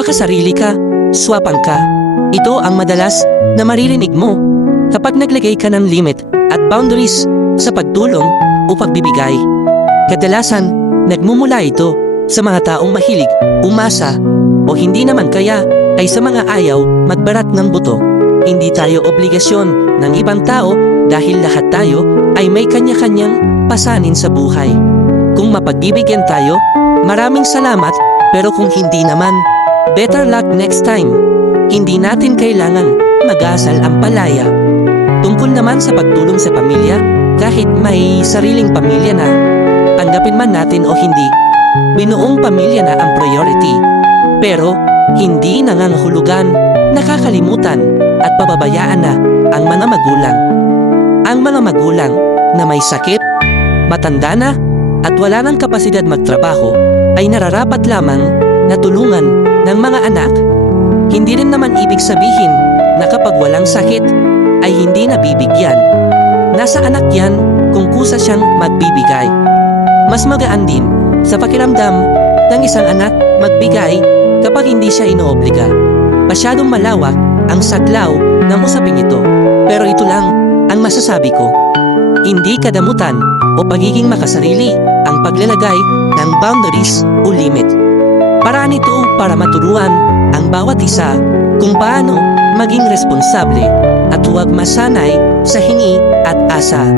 Makasarili ka, swapang ka. Ito ang madalas na maririnig mo kapag naglagay ka ng limit at boundaries sa pagtulong o pagbibigay. Kadalasan, nagmumula ito sa mga taong mahilig, umasa, o hindi naman kaya ay sa mga ayaw magbarat ng buto. Hindi tayo obligasyon ng ibang tao dahil lahat tayo ay may kanya-kanyang pasanin sa buhay. Kung mapagbibigyan tayo, maraming salamat, pero kung hindi naman, better luck next time. Hindi natin kailangan mag-asal ang palaya. Tungkol naman sa pagtulong sa pamilya, kahit may sariling pamilya na, tanggapin man natin o hindi, binuong pamilya na ang priority. Pero hindi nangangahulugan, nakakalimutan at pababayaan na ang mga magulang. Ang mga magulang na may sakit, matanda na at wala ng kapasidad magtrabaho ay nararapat lamang na tulungan ng mga anak. Hindi rin naman ibig sabihin na kapag walang sakit ay hindi nabibigyan. Nasa anak yan kung kusa siyang magbibigay. Mas magaan din sa pakiramdam ng isang anak magbigay kapag hindi siya inoobliga. Masyadong malawak ang saglaw ng usaping ito. Pero ito lang ang masasabi ko. Hindi kadamutan o pagiging makasarili ang paglalagay ng boundaries o limit. Paraan ito para maturuan ang bawat isa kung paano maging responsable at huwag masanay sa hingi at asa.